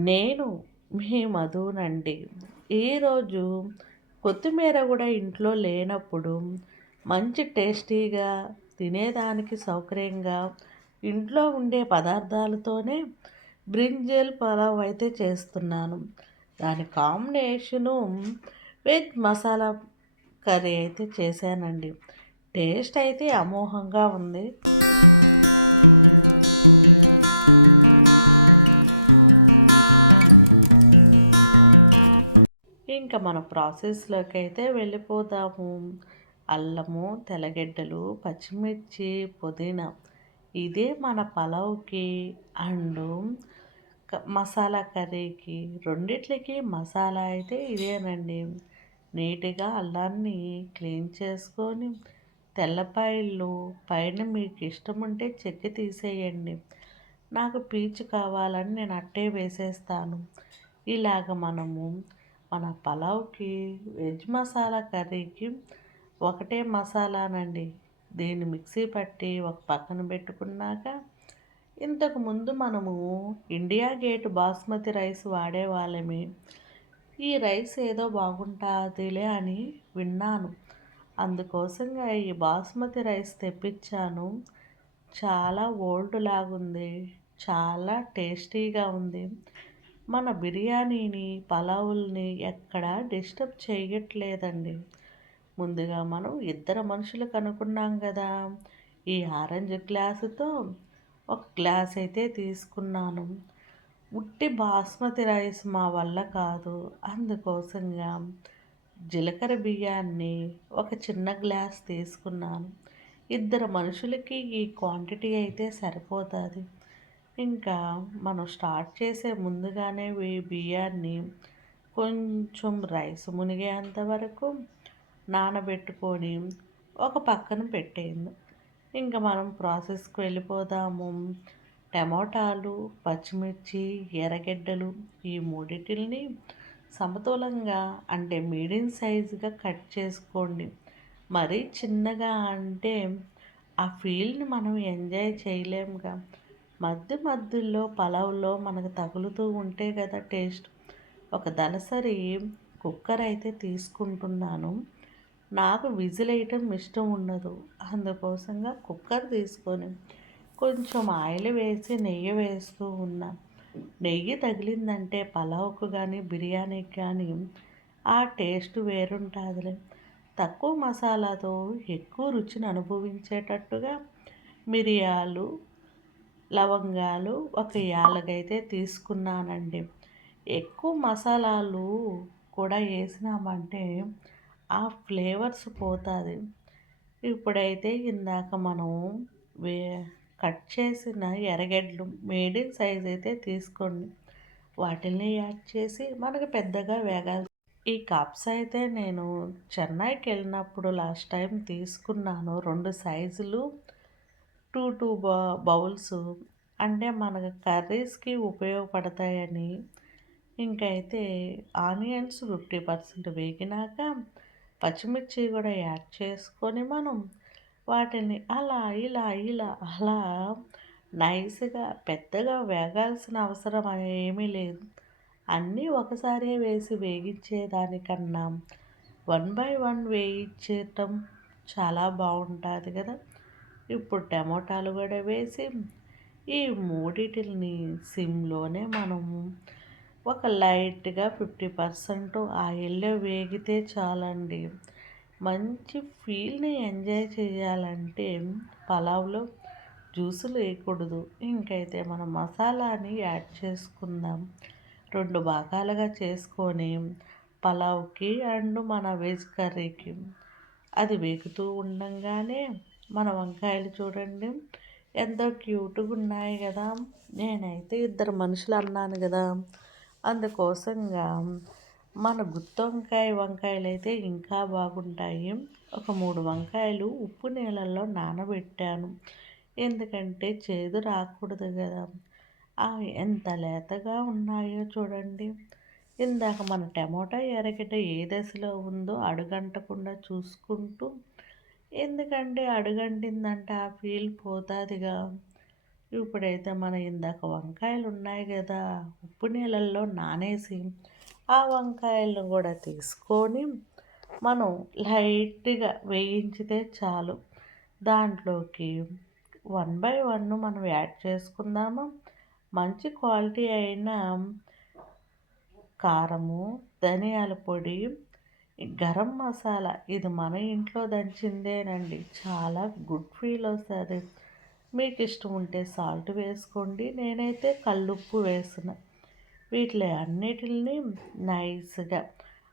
నేను మీ మధునండి. ఈరోజు కొత్తిమీర కూడా ఇంట్లో లేనప్పుడు మంచి టేస్టీగా తినేదానికి సౌకర్యంగా ఇంట్లో ఉండే పదార్థాలతోనే బ్రింజల్ పలావ్ అయితే చేస్తున్నాను. దాని కాంబినేషను వెజ్ మసాలా కర్రీ అయితే చేశానండి. టేస్ట్ అయితే అమోఘంగా ఉంది. ఇంకా మన ప్రాసెస్లోకి అయితే వెళ్ళిపోదాము. అల్లము, తెల్లగడ్డలు, పచ్చిమిర్చి, పుదీనా ఇదే మన పలావ్కి అండ్ మసాలా కర్రీకి రెండిట్లకి మసాలా అయితే ఇదేనండి. నీట్గా అల్లాన్ని క్లీన్ చేసుకొని తెల్లపాయలు పైన మీకు ఇష్టం ఉంటే చెక్కి తీసేయండి. నాకు పీచు కావాలని నేను అట్టే వేసేస్తాను. ఇలాగ మనము మన పలావ్కి వెజ్ మసాలా కర్రీకి ఒకటే మసాలానండి. దీన్ని మిక్సీ పట్టి ఒక పక్కన పెట్టుకున్నాక ఇంతకుముందు మనము ఇండియా గేట్ బాస్మతి రైస్ వాడేవాళ్ళమి. ఈ రైస్ ఏదో బాగుంటుందిలే అని విన్నాను. అందుకోసంగా ఈ బాస్మతి రైస్ తెప్పించాను. చాలా ఓల్డ్ లాగుంది. చాలా టేస్టీగా ఉంది. మన బిర్యానీని పలావుల్ని ఎక్కడా డిస్టర్బ్ చేయట్లేదండి. ముందుగా మనం ఇద్దరు మనుషులకు అనుకున్నాం కదా. ఈ ఆరెంజ్ గ్లాసుతో ఒక గ్లాస్ అయితే తీసుకున్నాను. ఉట్టి బాస్మతి రైస్ మా వల్ల కాదు. అందుకోసంగా జీలకర్ర బియ్యాన్ని ఒక చిన్న గ్లాస్ తీసుకున్నాను. ఇద్దరు మనుషులకి ఈ క్వాంటిటీ అయితే సరిపోతుంది. ఇంకా మనం స్టార్ట్ చేసే ముందుగానే బియ్యాన్ని కొంచెం రైస్ మునిగేంత వరకు నానబెట్టుకొని ఒక పక్కన పెట్టేయండి. ఇంకా మనం ప్రాసెస్కి వెళ్ళిపోదాము. టమోటాలు, పచ్చిమిర్చి, ఎర్రగడ్డలు ఈ మూడిటిని సమతూలంగా అంటే మీడియం సైజుగా కట్ చేసుకోండి. మరీ చిన్నగా అంటే ఆ ఫీల్ని మనం ఎంజాయ్ చేయలేముగా. మధ్య మధ్యలో పలావ్లో మనకు తగులుతూ ఉంటే కదా టేస్ట్. ఒక దలసరి కుక్కర్ అయితే తీసుకుంటున్నాను. నాకు విజిల్ వేయటం ఇష్టం ఉండదు. అందుకోసంగా కుక్కర్ తీసుకొని కొంచెం ఆయిల్ వేసి నెయ్యి వేస్తూ ఉన్నా. నెయ్యి తగిలిందంటే పలావ్కు కానీ బిర్యానీకి కానీ ఆ టేస్ట్ వేరుంటుందిలే. తక్కువ మసాలాతో ఎక్కువ రుచిని అనుభవించేటట్టుగా మిరియాలు, లవంగాలు, ఒక యాలకైతే తీసుకున్నానండి. ఎక్కువ మసాలాలు కూడా వేసినామంటే ఆ ఫ్లేవర్స్ పోతుంది. ఇప్పుడైతే ఇందాక మనం వే కట్ చేసిన ఎర్రగడ్డలు మీడియం సైజ్ అయితే తీసుకోండి. వాటిని యాడ్ చేసి మనకు పెద్దగా వేగాలి. ఈ కప్స్ అయితే నేను చెన్నైకి వెళ్ళినప్పుడు లాస్ట్ టైం తీసుకున్నాను. 2 సైజులు 2 బౌల్స్ అంటే మనకు కర్రీస్కి ఉపయోగపడతాయని. ఇంకైతే ఆనియన్స్ 50% వేగినాక పచ్చిమిర్చి కూడా యాడ్ చేసుకొని మనం వాటిని అలా ఇలా ఇలా అలా నైస్గా పెద్దగా వేగాల్సిన అవసరం ఏమీ లేదు. అన్నీ ఒకసారే వేసి వేగించేదానికన్నా 1 బై 1 వేయించటం చాలా బాగుంటుంది కదా. ఇప్పుడు టమోటాలు కూడా వేసి ఈ మూడిటిని సిమ్లోనే మనము ఒక లైట్గా 50% ఆయిల్లో వేగితే చాలండి. మంచి ఫీల్ని ఎంజాయ్ చేయాలంటే పలావ్లో జ్యూసులు వేయకూడదు. ఇంకైతే మనం మసాలాని యాడ్ చేసుకుందాం. 2 భాగాలుగా చేసుకొని పలావ్కి అండ్ మన వెజ్ కర్రీకి అది వేగుతూ ఉండంగానే మన వంకాయలు చూడండి ఎంతో క్యూట్గా ఉన్నాయి కదా. నేనైతే ఇద్దరు మనుషులు అన్నాను కదా. అందుకోసంగా మన గుత్తి వంకాయలు అయితే ఇంకా బాగుంటాయి. ఒక 3 వంకాయలు ఉప్పు నీళ్ళల్లో నానబెట్టాను. ఎందుకంటే చేదు రాకూడదు కదా. అవి ఎంత లేతగా ఉన్నాయో చూడండి. ఇందాక మన టమోటా ఎర్రగడ్డ ఏ దశలో ఉందో అడుగంటకుండా చూసుకుంటూ, ఎందుకంటే అడుగంటిందంటే ఆ ఫీల్ పోతుందిగా. ఇప్పుడైతే మన ఇందాక వంకాయలు ఉన్నాయి కదా, ఉప్పు నీళ్ళల్లో నానేసి ఆ వంకాయలను కూడా తీసుకొని మనం లైట్గా వేయించితే చాలు. దాంట్లోకి వన్ బై వన్ మనం యాడ్ చేసుకుందాము. మంచి క్వాలిటీ అయిన కారము, ధనియాల పొడి, గరం మసాలా ఇది మన ఇంట్లో దంచిందేనండి. చాలా గుడ్ ఫీల్ వస్తుంది. మీకు ఇష్టం ఉంటే సాల్ట్ వేసుకోండి. నేనైతే కల్లుప్పు వేసిన. వీటిని అన్నిటిని నైస్గా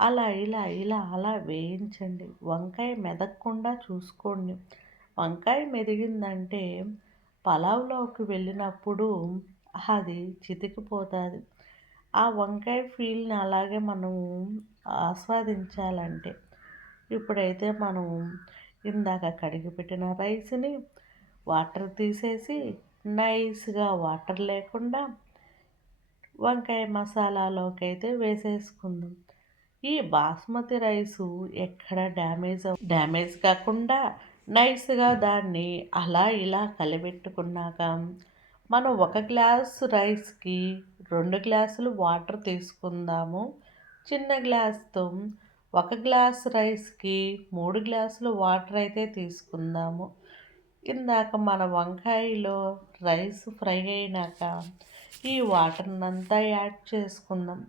అలా ఇలా ఇలా అలా వేయించండి. వంకాయ మెదక్కుండా చూసుకోండి. వంకాయ మెదిగిందంటే పలావ్లోకి వెళ్ళినప్పుడు అది చితికిపోతుంది. ఆ వంకాయ ఫీల్ని అలాగే మనము ఆస్వాదించాలంటే ఇప్పుడైతే మనం ఇందాక కడిగి పెట్టిన రైస్ని వాటర్ తీసేసి నైస్గా వాటర్ లేకుండా వంకాయ మసాలాలోకి అయితే వేసేసుకుందాం. ఈ బాస్మతి రైసు ఎక్కడ డ్యామేజ్ కాకుండా నైస్గా దాన్ని అలా ఇలా కలిపెట్టుకున్నాక మనం 1 గ్లాసు రైస్కి 2 గ్లాసులు వాటర్ తీసుకుందాము. చిన్న గ్లాస్తో 1 గ్లాస్ రైస్కి 3 గ్లాసులు వాటర్ అయితే తీసుకుందాము. ఇందాక మన వంకాయలో రైస్ ఫ్రై అయినాక ఈ వాటర్నంతా యాడ్ చేసుకుందాం.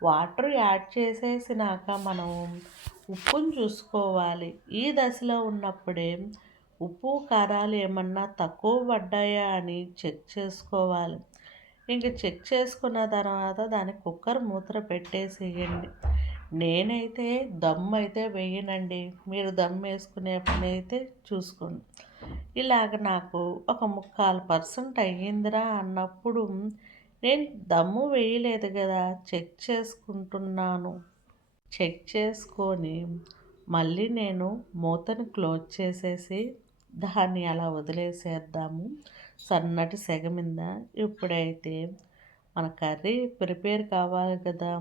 వాటర్ యాడ్ చేసేసినాక మనం ఉప్పుని చూసుకోవాలి. ఈ దశలో ఉన్నప్పుడే ఉప్పు కారాలు ఏమన్నా తక్కువ పడ్డాయా అని చెక్ చేసుకోవాలి. ఇంక చెక్ చేసుకున్న తర్వాత దాని కుక్కర్ మూత పెట్టేసేయండి. నేనైతే దమ్ అయితే వేయనండి. మీరు దమ్ వేసుకునే పని అయితే చూసుకోండి. ఇలాగ నాకు ఒక 3/4% అయ్యిందిరా అన్నప్పుడు నేను దమ్ము వేయలేదు కదా, చెక్ చేసుకుంటున్నాను. చెక్ చేసుకొని మళ్ళీ నేను మూతను క్లోజ్ చేసేసి దాన్ని అలా వదిలేసేద్దాము సన్నటి సెగ మీద. ఇప్పుడైతే మన కర్రీ ప్రిపేర్ కావాలి కదా,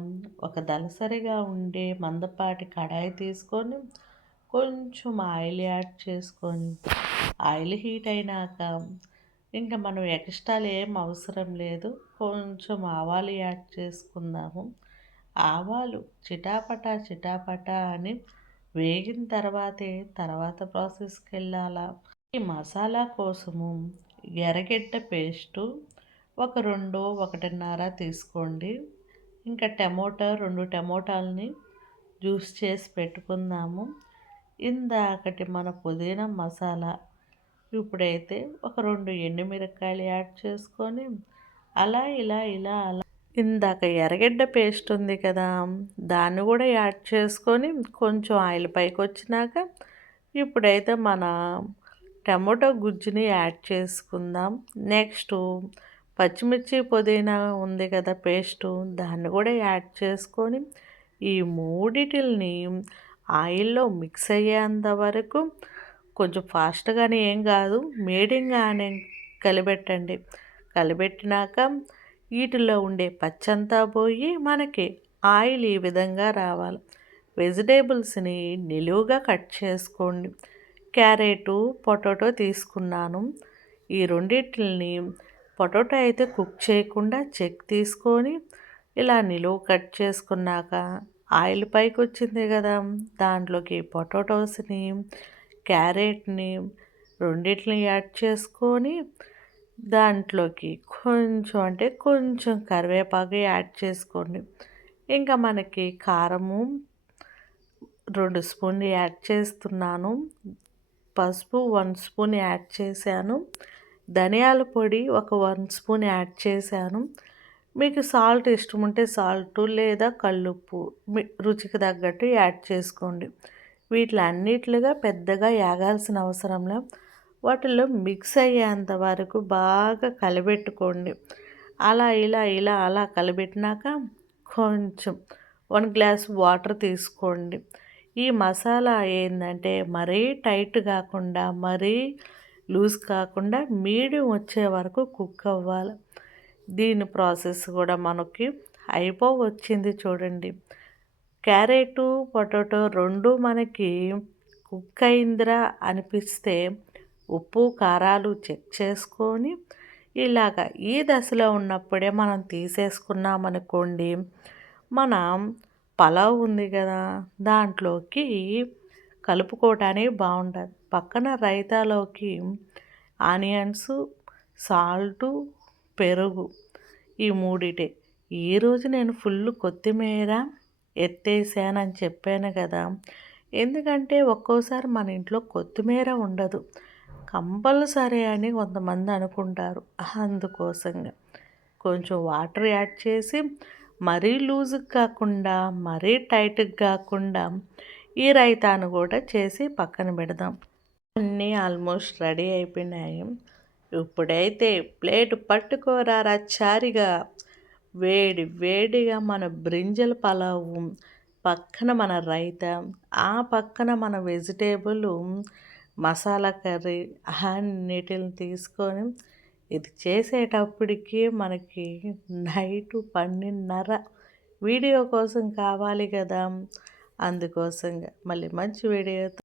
ఒక దళసరిగా ఉండే మందపాటి కడాయి తీసుకొని కొంచెం ఆయిల్ యాడ్ చేసుకొని ఆయిల్ హీట్ అయినాక ఇంకా మనం ఎక్స్ట్రాలు ఏం అవసరం లేదు. కొంచెం ఆవాలు యాడ్ చేసుకుందాము. ఆవాలు చిటాపటా చిటాపటా అని వేగిన తర్వాత ప్రాసెస్కి వెళ్ళాలా. ఈ మసాలా కోసము ఎర్రగడ్డ పేస్టు ఒక 2, 1.5 తీసుకోండి. ఇంకా 2 టమోటాలని జ్యూస్ చేసి పెట్టుకుందాము. ఇందాకటి మన పుదీనా మసాలా ఇప్పుడైతే ఒక 2 ఎండుమిరపకాయలు యాడ్ చేసుకొని అలా ఇలా ఇలా అలా ఇందాక ఎర్రగడ్డ పేస్ట్ ఉంది కదా, దాన్ని కూడా యాడ్ చేసుకొని కొంచెం ఆయిల్ పైకి వచ్చినాక ఇప్పుడైతే మన టమాటో గుజ్జుని యాడ్ చేసుకుందాం. నెక్స్ట్ పచ్చిమిర్చి పుదీనా ఉంది కదా పేస్టు, దాన్ని కూడా యాడ్ చేసుకొని ఈ మూడిటిల్ని ఆయిల్లో మిక్స్ అయ్యేంత వరకు కొంచెం ఫాస్ట్గానే ఏం కాదు, మీడియంగానే కలిపెట్టండి. కలిపెట్టినాక వీటిలో ఉండే పచ్చంతా పోయి మనకి ఆయిల్ ఈ విధంగా రావాలి. వెజిటేబుల్స్ని నిలువుగా కట్ చేసుకోండి. క్యారెటు, పొటాటో తీసుకున్నాను. ఈ రెండిటిని పొటాటో అయితే కుక్ చేయకుండా చెక్ తీసుకొని ఇలా నిలువు కట్ చేసుకున్నాక ఆయిల్ పైకి వచ్చింది కదా, దాంట్లోకి పొటాటోస్ని, క్యారెట్ని రెండిటిని యాడ్ చేసుకొని దాంట్లోకి కొంచెం కరివేపాకు యాడ్ చేసుకోండి. ఇంకా మనకి కారము 2 స్పూన్లు యాడ్ చేస్తున్నాను. పసుపు 1 స్పూన్ యాడ్ చేశాను. ధనియాల పొడి ఒక 1 స్పూన్ యాడ్ చేశాను. మీకు సాల్ట్ ఇష్టం ఉంటే సాల్ట్ లేదా కల్లుప్పు మీ రుచికి తగ్గట్టు యాడ్ చేసుకోండి. వీటిలన్నిట్లుగా పెద్దగా యాగాల్సిన అవసరంలో వాటిల్లో మిక్స్ అయ్యేంత వరకు బాగా కలిపెట్టుకోండి. అలా ఇలా ఇలా అలా కలిపెట్టినాక కొంచెం 1 గ్లాస్ వాటర్ తీసుకోండి. ఈ మసాలా ఏంటంటే మరీ టైట్ కాకుండా మరీ లూజ్ కాకుండా మీడియం వచ్చే వరకు కుక్ అవ్వాలి. దీని ప్రాసెస్ కూడా మనకి వచ్చింది చూడండి. క్యారెటు, పొటాటో 2 మనకి కుక్ అయిందిరా అనిపిస్తే ఉప్పు కారాలు చెక్ చేసుకొని ఇలాగ ఈ దశలో ఉన్నప్పుడే మనం తీసేసుకున్నామనుకోండి, మన పలావ్ ఉంది కదా! దాంట్లోకి కలుపుకోవటానికి బావుంటది. పక్కన రైతాలోకి ఆనియన్సు, సాల్టు, పెరుగు ఈ మూడిటే. ఈరోజు నేను ఫుల్లు కొత్తిమీర ఎత్తేసానని చెప్పాను కదా! ఎందుకంటే ఒక్కోసారి మన ఇంట్లో కొత్తిమీర ఉండదు. కంపల్సరీ అని కొంతమంది అనుకుంటారు. అందుకోసంగా కొంచెం వాటర్ యాడ్ చేసి మరీ లూజ్‌గా కాకుండా, మరీ టైట్‌గా కాకుండా ఈ రైతాను కూడా చేసి పక్కన పెడదాం. అన్నీ ఆల్మోస్ట్ రెడీ అయిపోయినాయి. ఇప్పుడైతే ప్లేట్ పట్టుకోరారా చారిగా వేడి వేడిగా మన బ్రింజల్ పలావు, పక్కన మన రైతా, ఆ పక్కన మన వెజిటేబులు మసాలా కర్రీ అన్నిటిని తీసుకొని ఇది చేసేటప్పటికి మనకి నైటు 12:30 వీడియో కోసం కావాలి కదా! అందుకోసంగా మళ్ళీ మంచి వీడియోతో